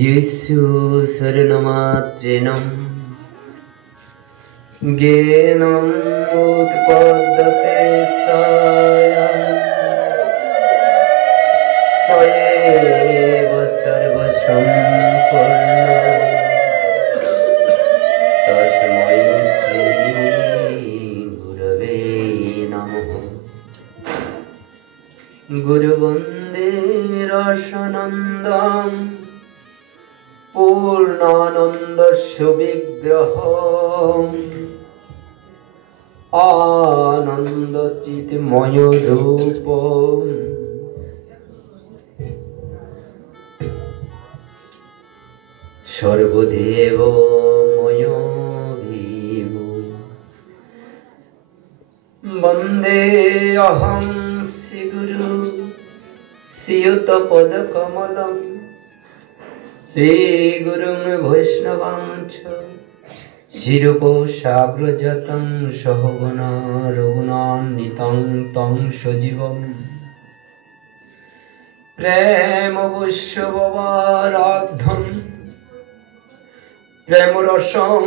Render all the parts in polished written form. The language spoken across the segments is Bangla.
येषु शरणमात्रेणं ज्ञानम् उत्पद्यते स एव सर्वसम्पूर्णः तस्मै श्री गुरवे नमः। गुरुवन्दे रसनन्दम् पूर्णानन्दस्य विग्रहम् आनन्दचिन्मयरूपम् सर्वदेवमयभीमम् वन्दे अहं श्रीगुरु श्रीयुतपदकमलम् श्रीगुरुं वैष्णवांच शिरूपसाग्रजातं सहगणा रघुनान्वितं तं सजीवम् प्रेमवैष्णवाराद्धं प्रेमरसं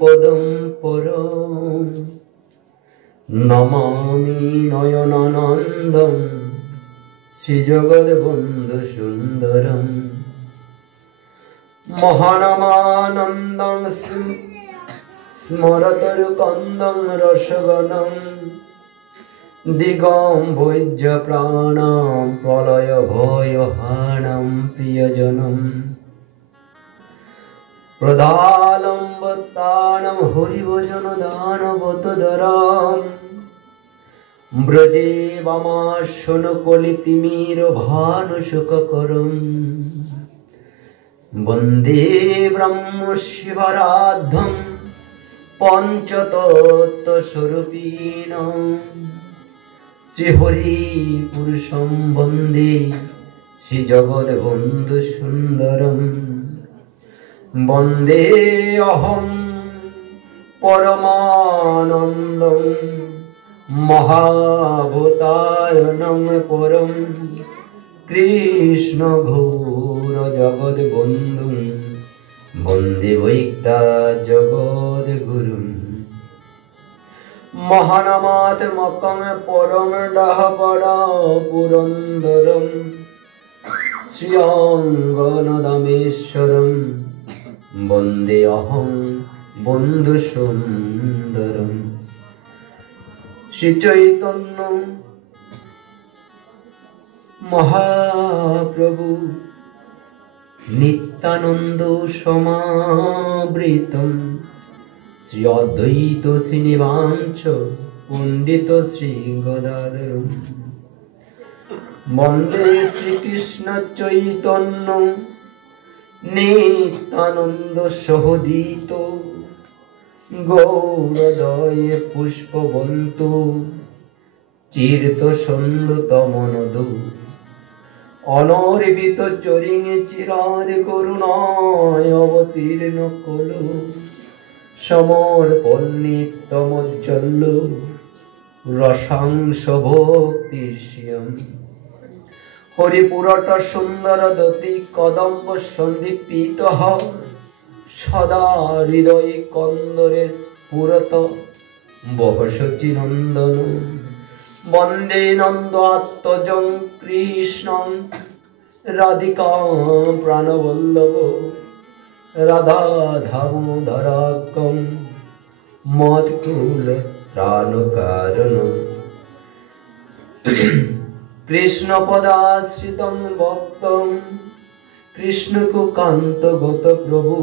पदं परं नमामि नयनानन्दं श्रीजगद्बन्धुसुन्दरम् महानमानन्दं स्मरतरुकन्दं रसगणं दिगम्भोज्य प्राणां प्रलयभयहानं प्रियजनं प्रदालम्बतानं हरिभजनदानवतदरां ब्रजे वामाशनकलितिमिरभानुशुककरम् वन्दे ब्रह्मशिवराद्धं पञ्चतत्त्वस्वरूपिणं श्रीहरिपुरुषं वन्दे श्रीजगद्बन्धुसुन्दरं বন্দে অহং পরমানন্দং মহাবতারণং পরম কৃষ্ণ ঘোর জগদ্বন্ধু বন্দে বৈদ্যা জগদ্গুরুম মহানামাত্মকং পরম ডাহপরা পুরন্দরম শ্রীঅঙ্গনদামেশ্বরম বন্দে অহং বন্ধু সুন্দরম। শ্রী চৈতন্য মহাপ্রভু নিত্যানন্দ সমাবৃতম শ্রী অদ্বৈত শ্রীনিবাস পণ্ডিত শ্রী গদাধরম বন্দে শ্রীকৃষ্ণ চৈতন্য নিত্যানন্দ সহোদিত গৌরদয়ে পুষ্পবন্ত চিরত সন্দতমনদ অনর্বিত চরিঙে চিরাদ করুণায় অবতীর্ণ কলু সমর্পণ নিত্যমজ্জল্য রসাংশ ভক্তি শ্রিয়ম হরিপুরট সুন্দর দতি কদম্ব সন্দীপিত সদা হৃদয় কন্দরে পুরত বহসচি নন্দন বন্দে নন্দ আত্মজং কৃষ্ণং রাধিকা প্রাণবল্লভ রাধা দামোদরাকং মৎকুল প্রাণকারণ কৃষ্ণ পদাশ্রিতং ভক্তং কৃষ্ণকু কান্তগত প্রভু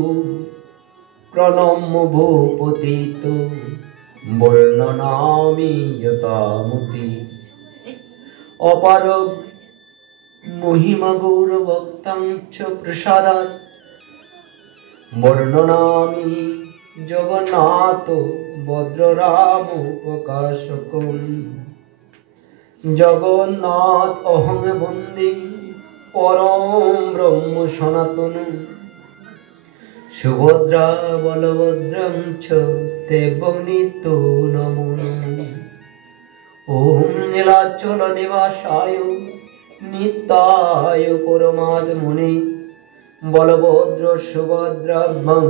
প্রণম্য ভূপতিত বর্ণনামি যথামতি অপার মহিমা গৌর ভক্তাং চ প্রসাদাৎ বর্ণনামি জগন্নাথ ভদ্ররাম প্রকাশকম জগন্নাথ অহং বন্দে পরম ব্রহ্ম সনাতন সুভদ্রা বলভদ্রং চ দেবং নিত্য নমো নমঃ ওম নীলাচল নিবাসায় নিত্যায় পরমাত্মনে বলভদ্র সুভদ্রাভ্যং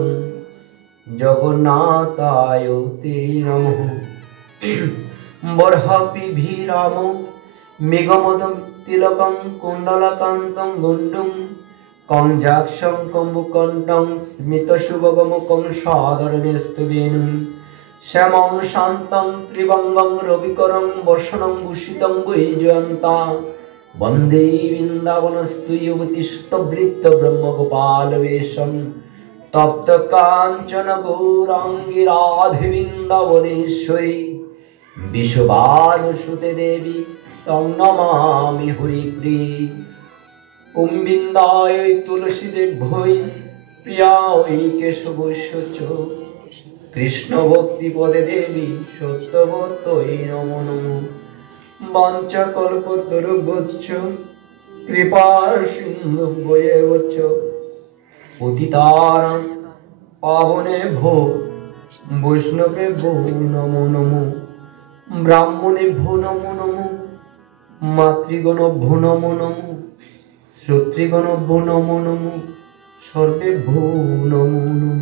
জগন্নাথায় তে নমঃ বর্হাপিভিরাম মেঘমদম তিলকং কুণ্ডলকান্তং গুণ্ডুং কঞ্জাক্ষং কম্বুকণ্ঠং স্মিতশুভগমুখং সাদরনেস্তবেনুং শ্যামং শান্তং ত্রিভঙ্গং রবিকরং বর্ষণং ভূষিতং বৈজয়ন্তা বন্দে বৃন্দাবনস্তু যুবতিস্তবৃত্ত ব্রহ্মগোপালবেশম তপ্ত কাঞ্চন গৌরাঙ্গী রাধে বৃন্দাবনেশ্বরী বিশ্ববানুসুতে দেবী তং নমামি হরিপ্রিয়ে ওম বৃন্দায় তুলসীদেভ্যৈ প্রিয়ায় কেশবস্য চ কৃষ্ণ ভক্তি পদে দেবী সত্যবতৈ নমো নমঃ বাঞ্ছাকল্পতরুভ্যশ্চ কৃপা সিন্ধুভ্যেব চ পতিতানাং পাবনেভ্যো বৈষ্ণবেভ্যো নমো নমঃ ব্রাহ্মণেভ্যো নমো নমঃ মাতৃগণভ্যো নমো নমঃ শ্রোতৃগণভ্যো নমো নমঃ সর্বেভ্যো নমো নমঃ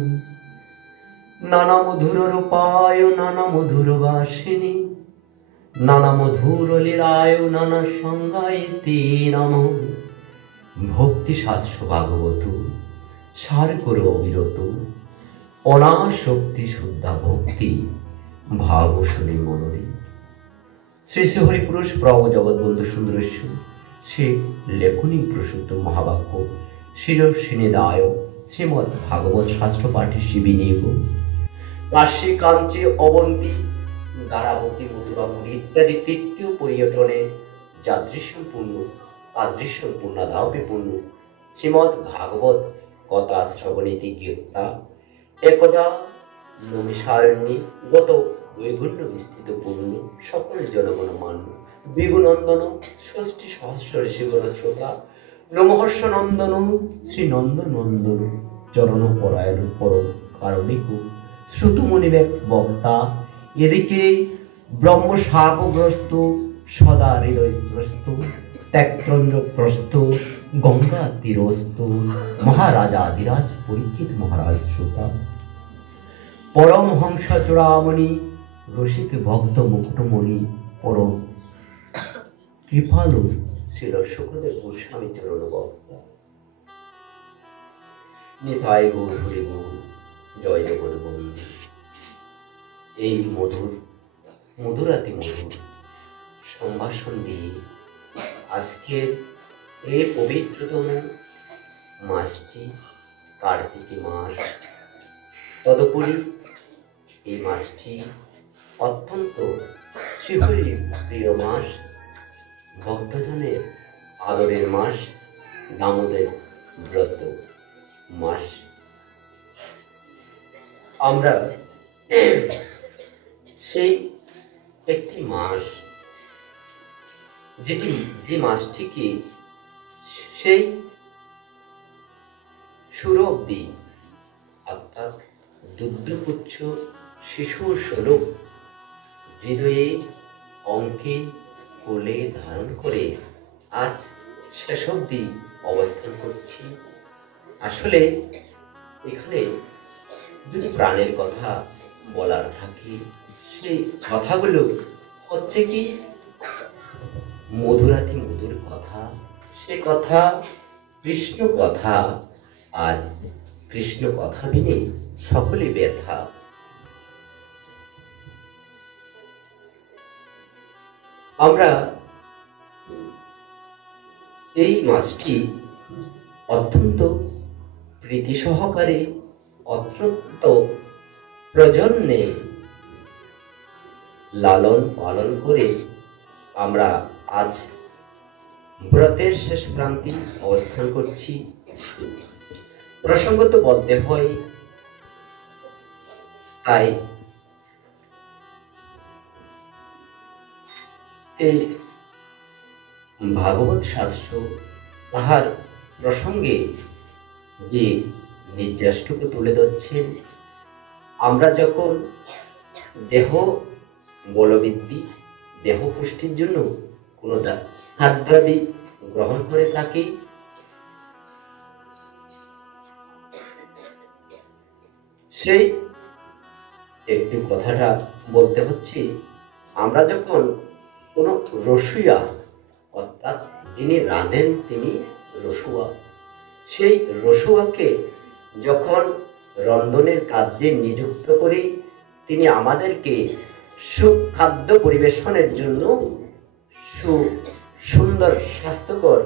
নানা মধুর রূপায় নানা মধুর বাসিনী নানা মধুর লীলায় নানা সংজ্ঞায়তে নমঃ ভক্তি শাস্ত্র ভাগবত সার করো অবিরত অনাসক্তি শুদ্ধা ভক্তি ভাব শুনি মনরে শ্রী শ্রী হরিপুরুষ প্রভু জগৎবন্ধু সুন্দরেশ্বর শ্রী লেখনী প্রসূত মহাবাক্য শির শ্রীনিদায় শ্রীমৎ ভাগবত শাস্ত্র পাঠে শিবিনিয়োগ কাশী কাঞ্চী অবন্তী দ্বারাবতী মথুরাপুর ইত্যাদি তৃতীয় পর্যটনে যাদৃশ্যপূর্ণ আদৃশ্যপূর্ণ দাওপীপূর্ণ শ্রীমৎ ভাগবত কথা শ্রবণীতি গীতা একদা নমিসারণ্যে গত বৈগুণ্য বিস্তৃত পূর্ণ সকল জনগণ মান্য বিগুনন্দন ষষ্ঠী সহস্র ঋষিগণ শ্রোতা নমহর্ষ নন্দন শ্রী নন্দনন্দন চরণ পরায়ণ পরম কারণিক শ্রুতমণিবেগ বক্তা, এদিকে ব্রহ্ম শাপগ্রস্ত সদা হৃদয়গ্রস্ত ত্যাগচন্দ্রগ্রস্ত গঙ্গা তীরস্থ মহারাজাধিরাজ পরীক্ষিত মহারাজ শ্রোতা, পরমহংস চূড়ামণি রসিক ভক্ত মুকুটমণি পরম কৃপালু শ্রীল সুখদেব গোস্বামী চরণ বক্তা। নিতাই গৌর হরি গৌর, জয় জগৎ বন্ধু। এই মধুরাতি মধুর সম্ভাষণ দিয়ে আজকের এই পবিত্রতম মাসটি কার্তিকী মাস, তদুপরি এই মাসটি অত্যন্ত শ্রীহরির প্রিয় মাস, ভক্তজনের আদরের মাস, দামোদর ব্রত মাস। আমরা সেই একটি মাস যে মাসটিকে সেই সুর অবধি অর্থাৎ দুগ্ধপুচ্ছ শিশুর স্বরূপ হৃদয়ে অঙ্কে কোলে ধারণ করে আজ শেষ অবধি অবস্থান করছি। আসলে এখানে যদি প্রাণের কথা বলার থাকে, সেই কথাগুলো হচ্ছে কি মধুরাতি মধুর কথা, সে কথা কৃষ্ণ কথা, আর কৃষ্ণ কথা বিনে সকলে ব্যথা। আমরা এই মাসটি অত্যন্ত প্রীতি সহকারে অত্যন্ত প্রজন্যে লালন পালন করে আমরা আজ ব্রতের শেষ প্রান্তে অবস্থান করছি। প্রসঙ্গত বলতে হয়, তাই এই ভাগবত শাস্ত্র তাহার প্রসঙ্গে যে নির্যাসটুকু তুলে ধরছেন, আমরা যখন দেহ বলবৃদ্ধি দেহ পুষ্টির জন্য কোনো খাদ্যাদি গ্রহণ করে থাকি, সেই একটু কথাটা বলতে হচ্ছে, আমরা যখন কোনো রসুয়া অর্থাৎ যিনি রাঁধেন তিনি রসুয়া, সেই রসুয়াকে যখন রন্ধনের কার্যে নিযুক্ত করি, তিনি আমাদেরকে সুখাদ্য পরিবেশনের জন্য সুন্দর স্বাস্থ্যকর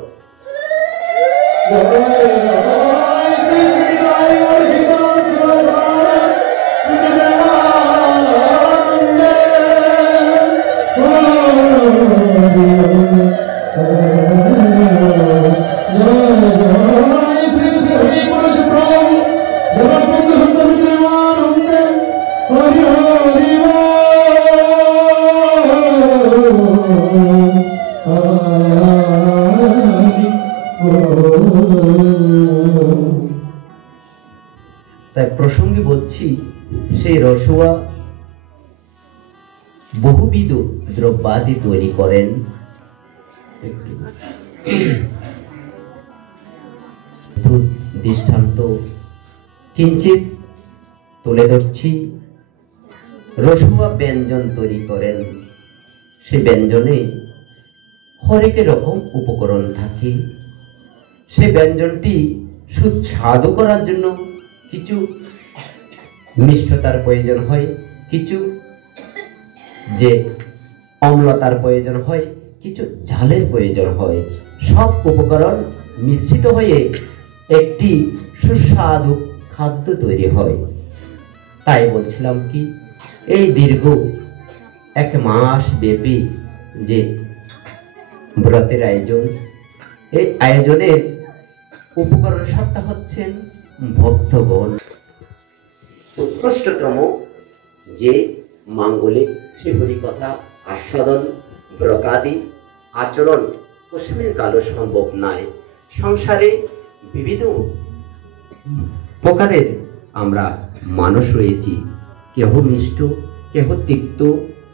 তাই প্রসঙ্গে বলছি, সেই রসুয়া বহুবিধ দ্রব্যাদি তৈরি করেন। দৃষ্টান্ত কিঞ্চিত তুলে ধরছি। রসুয়া ব্যঞ্জন তৈরি করেন, সে ব্যঞ্জনে হরেক রকম উপকরণ থাকে। সে ব্যঞ্জনটি সুস্বাদু করার জন্য কিছু মিষ্টতার প্রয়োজন হয়, কিছু যে অম্লতার প্রয়োজন হয়, কিছু ঝালের প্রয়োজন হয়। সব উপকরণ মিশ্রিত হয়ে একটি সুস্বাদু খাদ্য তৈরি হয়। তাই বলছিলাম কি, এই দীর্ঘ 1 মাস ব্যাপী যে ব্রতের আয়োজন, এই আয়োজনের উপকরণ সত্তা হচ্ছেন ভক্তগণ। উৎকৃষ্টতম যে মাঙ্গলিক শ্রীহরি কথা আস্বাদন ব্রতাদি আচরণ কোশ্মিন কালো সম্ভব নয়। সংসারে বিবিধ প্রকারের আমরা মানুষ রয়েছি, কেহ মিষ্ট, কেহ তিক্ত,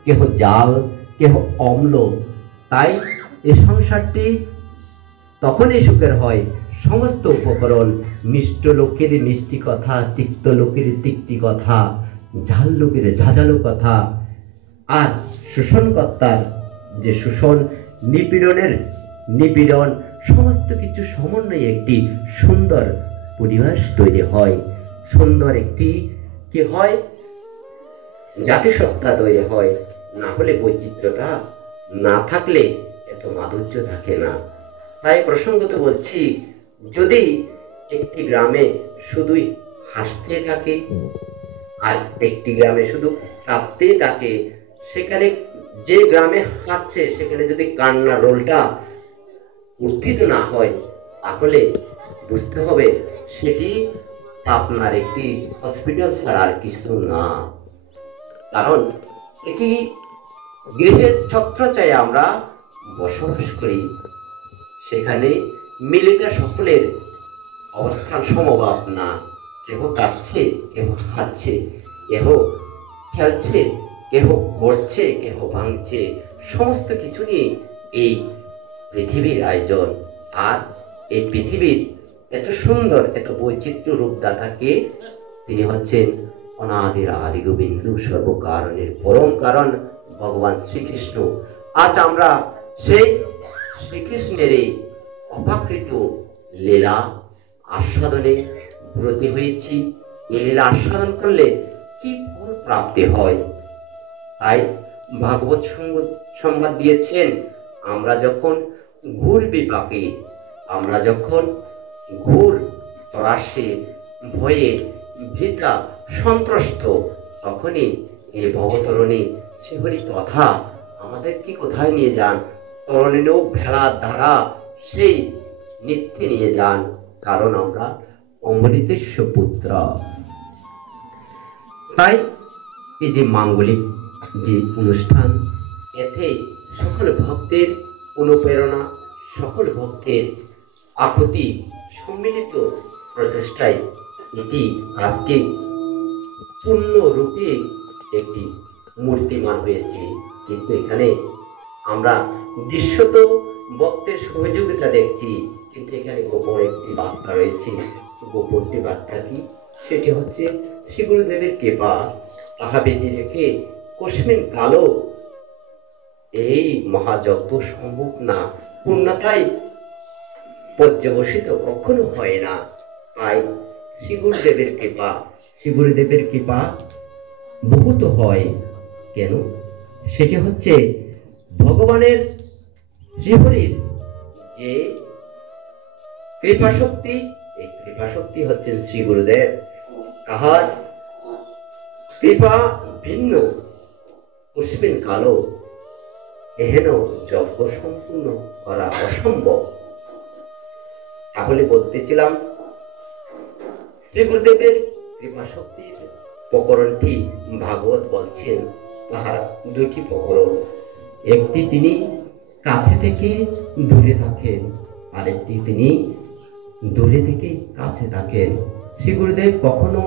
কেহ জাল, কেহ অম্ল। তাই এই সংসারটি তখনই সুখের হয় সমস্ত উপকরণ মিষ্ট লোকের মিষ্টি কথা, তিক্ত লোকের তিক্তি কথা, ঝাল লোকের ঝাঁঝালো কথা, আর শোষণকর্তার যে শোষণ, নিপীড়নের নিপীড়ন, সমস্ত কিছু সমন্বয়ে একটি সুন্দর পরিবেশ তৈরি হয়, সুন্দর একটি কি হয় জাতিসত্তা তৈরি হয়। না হলে বৈচিত্র্যতা না থাকলে এত মাধুর্য থাকে না। তাই প্রসঙ্গত বলছি, যদি একটি গ্রামে শুধুই হাসতে থাকে আর একটি গ্রামে শুধু কাঁদতে থাকে, সেখানে যে গ্রামে হাসছে সেখানে যদি কান্নার রোলটা উত্থিত না হয়, তাহলে বুঝতে হবে সেটি আপনার একটি হসপিটাল ছাড়া আর কিছু না। কারণ একটি গৃহের ছত্রছায়ায় আমরা বসবাস করি, সেখানে মিলিত সকলের অবস্থান সমভাব না। কেহ কাঁদছে, কেহ হাসছে, কেহ খেলছে, কেহ গড়ছে, কেহ ভাঙছে, সমস্ত কিছু নিয়ে এই পৃথিবীর আয়োজন। আর এই পৃথিবীর এত সুন্দর এত বৈচিত্র্য রূপদাতাকে তিনি হচ্ছেন অনাদির আদি গোবিন্দ, সর্বকারণের পরম কারণ ভগবান শ্রীকৃষ্ণ। আজ আমরা সেই শ্রীকৃষ্ণের এই অপাকৃত লীলা আস্বাদনে ব্রতী হয়েছি। এই লীলা আস্বাদন করলে কি ফল প্রাপ্তি হয়, তাই ভাগবত সংবাদ দিয়েছেন, আমরা যখন ঘোর বিপাকে, আমরা যখন ঘোর ত্রাসে, ভয়ে ভীতা সন্ত্রস্ত, তখনই এই ভবতরণী শ্রীহরি কথা আমাদের কি কোথায় নিয়ে যান? তরণীও ভেলার দ্বারা সেই নিত্যে নিয়ে যান, কারণ আমরা অমৃতেস্য পুত্র। তাই এই যে মাঙ্গলিক যে অনুষ্ঠান, এতে সকল ভক্তের অনুপ্রেরণা, সকল ভক্তের আকুতি সম্মিলিত প্রচেষ্টায় এটি আজকে পূর্ণরূপে একটি মূর্তিমান হয়েছে। কিন্তু এখানে আমরা দৃশ্যত ভক্তের সহযোগিতা দেখছি, কিন্তু এখানে গোপন একটি বার্তা রয়েছে। গোপনটি বার্তা কি? সেটি হচ্ছে শ্রী গুরুদেবের কৃপা তাহা বেঁধে রেখে কস্মিন কালো এই মহাযজ্ঞ সম্ভব না, পূর্ণতায় পর্যবসিত কখনো হয় না। তাই শ্রী গুরুদেবের কৃপা, শ্রী গুরুদেবের কৃপা বহুত হয়। কেন? সেটি হচ্ছে ভগবানের শ্রীহরির যে কৃপা শক্তি, এই কৃপা শক্তি হচ্ছেন শ্রী গুরুদেব। তাহার কৃপা ভিন্ন কস্মিন কালো এহেন যজ্ঞ সম্পূর্ণ করা অসম্ভব। তাহলে বলতেছিলাম, শ্রী গুরুদেবের কৃপা শক্তির প্রকরণটি ভাগবত বলছেন তাহার দুটি প্রকরণ। একটি তিনি কাছে থেকে দূরে থাকেন, আরেকটি তিনি দূরে থেকে কাছে থাকেন। শ্রী গুরুদেব কখনো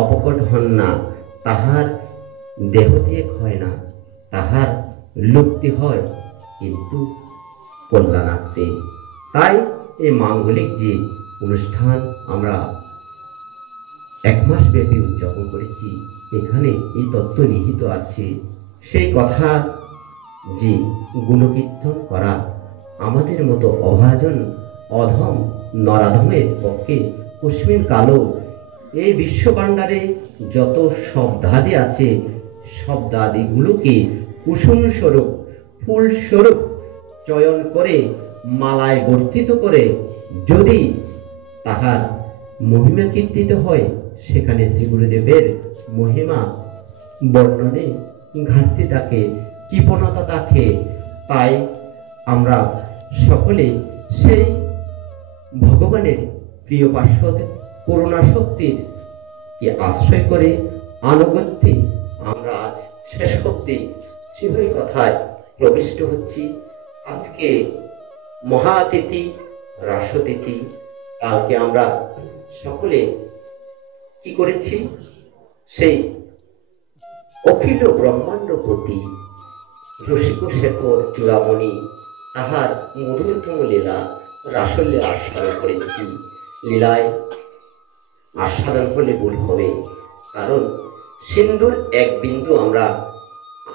অপকট হন না, তাহার দেহ দিয়ে হয় না, তাহার লুপ্তি হয় কিন্তু কল্যাণার্থে। তাই এই মাঙ্গলিক যে অনুষ্ঠান আমরা 1 মাস ব্যাপী উদযাপন করেছি, এখানে এই তত্ত্ব নিহিত আছে। সেই কথা যে গুণকীর্তন করা আমাদের মতো অভাজন অধম নরাধমের পক্ষে কস্মিন কালো এই বিশ্বভাণ্ডারে যত শব্দাদি আছে, শব্দাদিগুলোকে কুসুম স্বরূপ ফুল স্বরূপ চয়ন করে মালায় বর্তিত করে যদি তাহার মহিমা কীর্তিত হয়, সেখানে শ্রী গুরুদেবের মহিমা বর্ণনে ঘাটতি থাকে, কৃপণতা থাকে। তাই আমরা সকলে সেই ভগবানের প্রিয় পার্শ্বদ করুণা শক্তির কে আশ্রয় করে আনুগত্যে আমরা আজ শেষ অবধি শ্রীহরি কথায় প্রবিষ্ট হচ্ছি। আজকে মহাতিথি রাসতিথি, কালকে আমরা সকলে কি করেছি, সেই অখিল ব্রহ্মাণ্ডপতি রসিক শেখর চূড়ামণি তাহার মধুরতম লীলা রাসলীলা আস্বাদন করেছি। লীলায় আস্বাদন করলে ভুল হবে, কারণ সিন্ধুর এক বিন্দু আমরা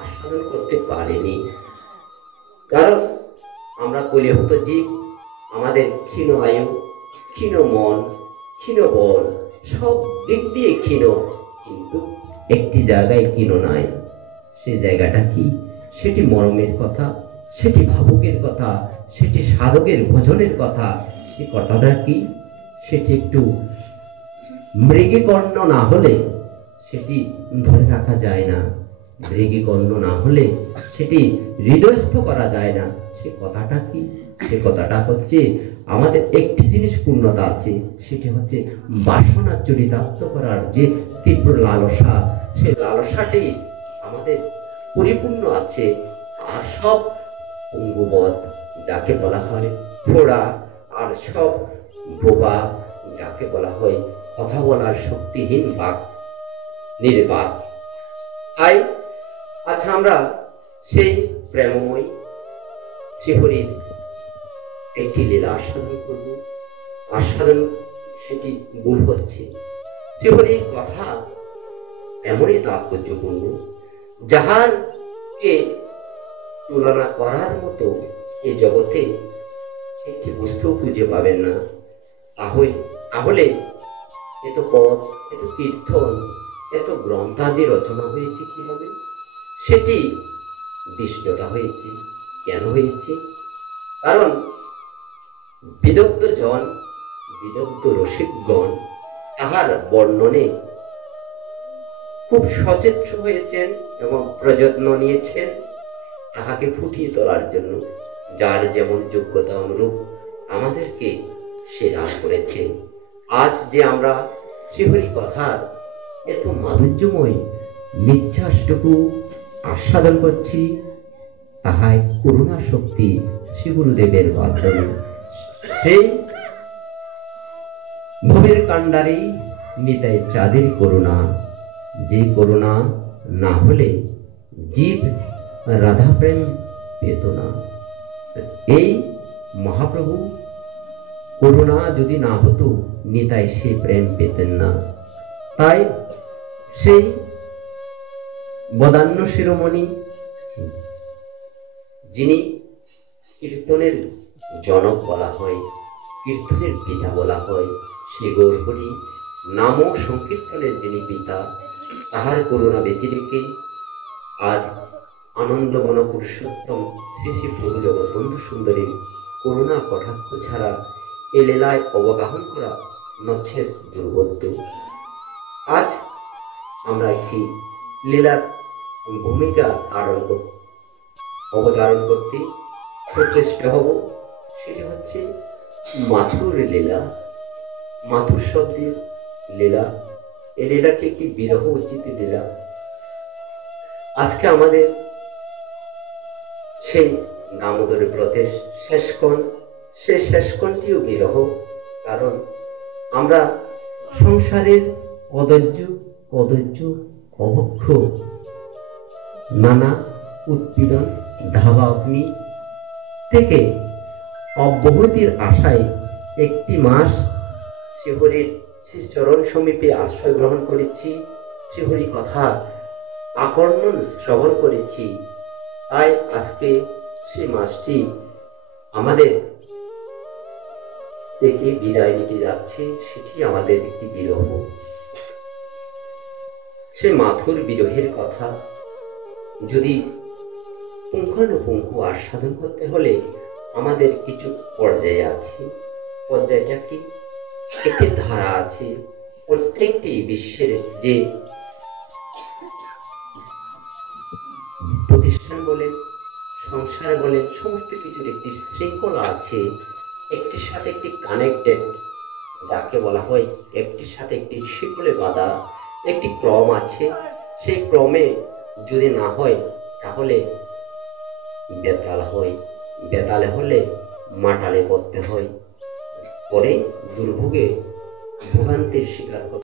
আস্বাদন করতে পারিনি, কারণ আমরা কইলে হতো জীব, আমাদের ক্ষীণ আয়ু, ক্ষীণ মন, ক্ষীণ বল, সব দিক দিয়ে ক্ষীণ, কিন্তু একটি জায়গায় ক্ষীণ নাই। সে জায়গাটা কি? সেটি মরমের কথা, সেটি ভাবুকের কথা, সেটি সাধকের ভজনের কথা। সে কথাটা কি? সেটি একটু মৃগীকর্ণ না হলে সেটি ধরে রাখা যায় না, মৃগীকর্ণ না হলে সেটি হৃদয়স্থ করা যায় না। সে কথাটা কি? সে কথাটা হচ্ছে আমাদের একটি জিনিস পূর্ণতা আছে, সেটি হচ্ছে বাসনা চরিতার্থ করার যে তীব্র লালসা, সেই লালসাটি আমাদের পরিপূর্ণ আছে। আর সব অঙ্গবধ, যাকে বলা হয় ফোড়া, আর সব বোবা, যাকে বলা হয় কথা বলার শক্তিহীন বাক, নির্বাক। তাই আচ্ছা, আমরা সেই প্রেমময় শ্রীহরির একটি লীলা আস্বাদন করব। আস্বাদন সেটি ভুল হচ্ছে। শ্রীহরির কথা এমনই তাৎপর্যপূর্ণ, যাহারকে তুলনা করার মতো এই জগতে একটি বস্তু খুঁজে পাবেন না। তাহলে এত পথ, এত কীর্তন, এত গ্রন্থাদি রচনা হয়েছে কিভাবে? সেটি দৃষ্টতা হয়েছে। কেন হয়েছে? কারণ বিদগ্ধ জন, বিদগ্ধ রসিকগণ তাহার বর্ণনে খুব সচেষ্ট হয়েছেন এবং প্রযত্ন নিয়েছেন তাহাকে ফুটিয়ে তোলার জন্য। যার যেমন যোগ্যতা অনুরূপ আমাদেরকে সে দান করেছে। আজ যে আমরা শ্রীহরি কথার এত মাধুর্যময় নিঃশ্বাসটুকু আস্বাদন করছি, তাহাই করুণা শক্তি শ্রী গুরুদেবের মাধ্যমে। সেই ভূমির কাণ্ডারে নিতাই চাঁদের করুণা, যে করুণা না হলে জীব রাধা প্রেম পেত না। এই মহাপ্রভু করুণা যদি না হতো, নিতাই সে প্রেম পেতেন না। তাই সেই বদান্য শিরোমণি, যিনি কীর্তনের জনক বলা হয়, কীর্তনের পিতা বলা হয়, সে গৌরহরি নাম সংকীর্তনের যিনি পিতা, তাহার করুণা ব্যতিরেকে আর আনন্দবন পুরুষোত্তম শ্রী শ্রী প্রভু জগৎবন্ধু সুন্দরীর করুণা কটাক্ষ ছাড়া এ লীলায় অবগাহন করা নচ্ছেদ দুর্বোধ্য। আজ আমরা একটি লীলার ভূমিকা অবতারণ করতে প্রচেষ্ট হব। সেটি হচ্ছে মাথুর লীলা। মাথুর শব্দের লীলা, এই লীলাটি একটি বিরহ উচিত লীলা। আজকে আমাদের সেই দামোদর ব্রতের শেষক্ষণ, সেই শেষক্ষণটিও বিরহ। কারণ আমরা সংসারের কদর্য অবক্ষ নানা উৎপীড়ন ধাবা অগ্নি থেকে অব্যাহতির আশায় একটি মাস শ্রীহরির শ্রীচরণ সমীপে আশ্রয় গ্রহণ করেছি, শ্রীহরি কথা আকর্ষণ শ্রবণ করেছি। তাই আজকে সেই মাসটি আমাদের থেকে বিদায় নিতে যাচ্ছে, সেটি আমাদের একটি বিরহ। সে মাথুর বিরহের কথা যদি পুঙ্খানুপুঙ্খ আস্বাদন করতে হলে আমাদের কিছু পর্যায়ে আছে। পর্যায়টা কি? একটি ধারা আছে। প্রত্যেকটি বিশ্বের যে প্রতিষ্ঠান বলেন, সংসার বলেন, সমস্ত কিছুর একটি শৃঙ্খলা আছে, একটির সাথে একটি কানেক্টেড, যাকে বলা হয় একটির সাথে একটি শিকলে বাঁধা একটি ক্রম আছে। সেই ক্রমে যদি না হয় তাহলে বেতাল হয়, বেতালে হলে মাটালে পড়তে হয়, পরে দুর্ভোগে ভোগান্তির শিকার হয়।